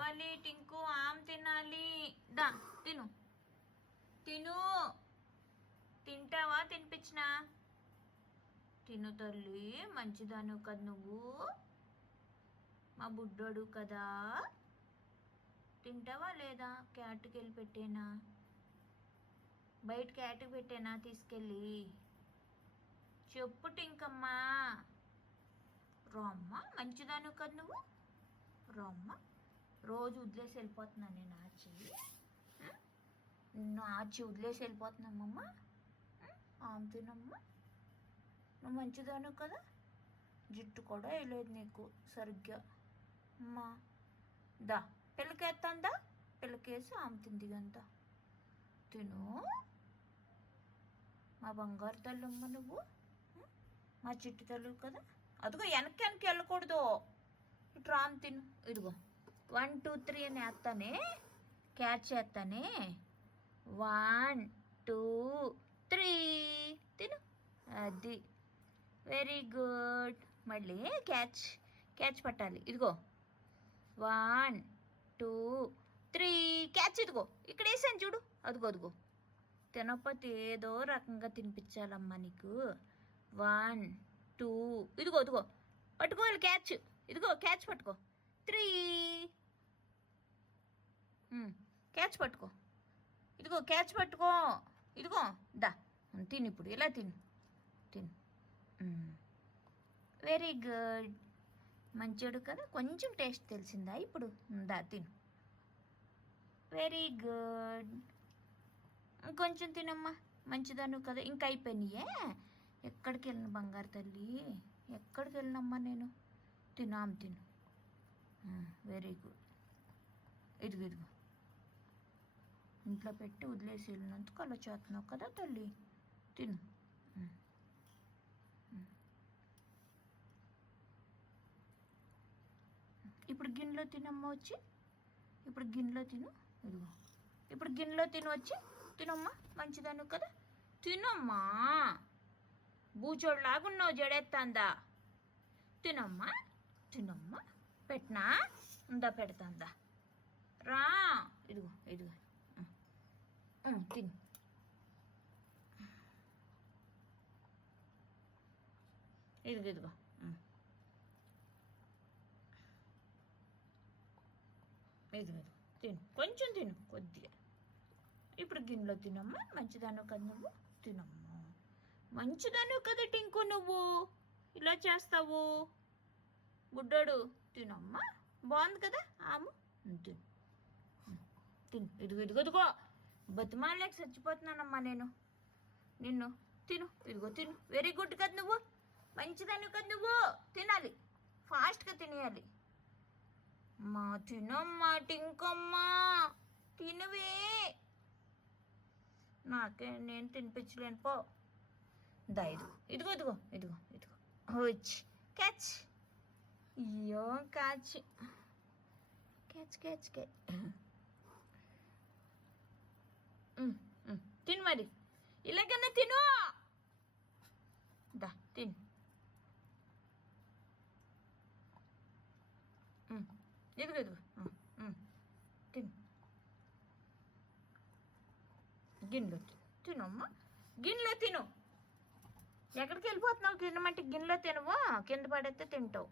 కావాలి టింకు ఆమ్ తినాలి దా తిను తిను తింటావా తినిపించినా తిను తల్లి మంచిదాను కదా నువ్వు మా బుడ్డోడు కదా తింటావా లేదా క్యాట్కి వెళ్ళి పెట్టేనా బయట క్యాట్కి పెట్టేనా తీసుకెళ్ళి చెప్పు టింకమ్మా రమ్మ మంచిదాను కదా నువ్వు రమ్మ రోజు వదిలేసి వెళ్ళిపోతున్నా నేను ఆచి నిన్ను ఆచి వదిలేసి వెళ్ళిపోతున్నామ్మమ్మ ఆమె తినమ్మ నువ్వు మంచిదాను కదా జుట్టు కూడా వేయలేదు నీకు సరిగ్గా అమ్మా దా పిల్లకేస్తాందా పిల్లకేసి ఆమె తిందిగంతా తిను మా బంగారు తల్లమ్మ నువ్వు మా చిట్టు తల్లు కదా అదిగో వెనక్కి వెళ్ళకూడదు ఇటు రామ్ తిను ఇదిగో 1 2 3 అని వేస్తానే క్యాచ్ చేస్తానే 1 2 3 తిను అది వెరీ గుడ్ మళ్ళీ క్యాచ్ క్యాచ్ పట్టాలి ఇదిగో 1 2 3 క్యాచ్ ఇదిగో ఇక్కడ వేసాను చూడు అదిగో అదిగో తినకపోతే ఏదో రకంగా తినిపించాలమ్మా నీకు 1 2 ఇదిగో ఇదిగో పట్టుకోవాలి క్యాచ్ ఇదిగో క్యాచ్ పట్టుకో 3 క్యాచ్ పట్టుకో ఇదిగో క్యాచ్ పట్టుకో ఇదిగో దా తిను ఇప్పుడు ఇలా తిను తిను వెరీ గుడ్ మంచోడు కదా కొంచెం టేస్ట్ తెలిసిందా ఇప్పుడు దా తిను వెరీ గుడ్ కొంచెం తినమ్మా మంచిదాను కదా ఇంకా అయిపోయినాయే ఎక్కడికి వెళ్ళిన బంగారు తల్లి ఎక్కడికి వెళ్ళినమ్మా నేను తినాము తిను వెరీ గుడ్ ఇదిగో ఇదిగో ఇంట్లో పెట్టి వదిలేసి వెళ్ళినందుకు అలా చేస్తున్నావు కదా తల్లి తిను ఇప్పుడు గిన్నెలో తినమ్మ వచ్చి ఇప్పుడు గిన్నెలో తిను ఇదిగో ఇప్పుడు గిన్నెలో తిను వచ్చి తినమ్మా మంచిదాను కదా తినమ్మా బూచోడులాగున్నావు జడెత్తాందా తినమ్మా తినమ్మా పెట్టినా ఉందా పెడతాందా రా ఇదిగో ఇదిగో తిను ఇదిగో ఇదిగో ఇదిగో ఇదిగో తిను కొంచెం తిను కొద్దిగా ఇప్పుడు గిన్నెలో తినమ్మా మంచిదాను కదా నువ్వు తినమ్మా మంచిదాను కదా టింకు నువ్వు ఇలా చేస్తావు బుడ్డోడు తినమ్మా బాగుంది కదా ఆము తిను తిను ఇదిగో ఇదిగో ఇదిగో బతిమాలేక చచ్చిపోతున్నానమ్మా నేను నిన్ను తిను ఇదిగో తిను వెరీ గుడ్ కదా నువ్వు మంచిదాను కదా నువ్వు తినాలి ఫాస్ట్గా తినేయాలి మా తినమ్మా టింకమ్మా తినవే నాకే నేను తినిపించలేను పో దా ఇదిగో ఇదిగో ఇదిగో ఇదిగో ఇదిగో వచ్చి క్యాచ్ అయ్యో క్యాచ్ క్యాచ్ క్యాచ్ క్యాచ్ తిను మరి ఇలాగన్నా తిను దా తిను ఇదిగో ఇదిగో తిను గిన్నెలో తినమ్మా గిన్నెలో తిను ఎక్కడికి వెళ్ళిపోతున్నావు తినమంటే గిన్నెలో తినవా కింద పడేస్తే తింటావు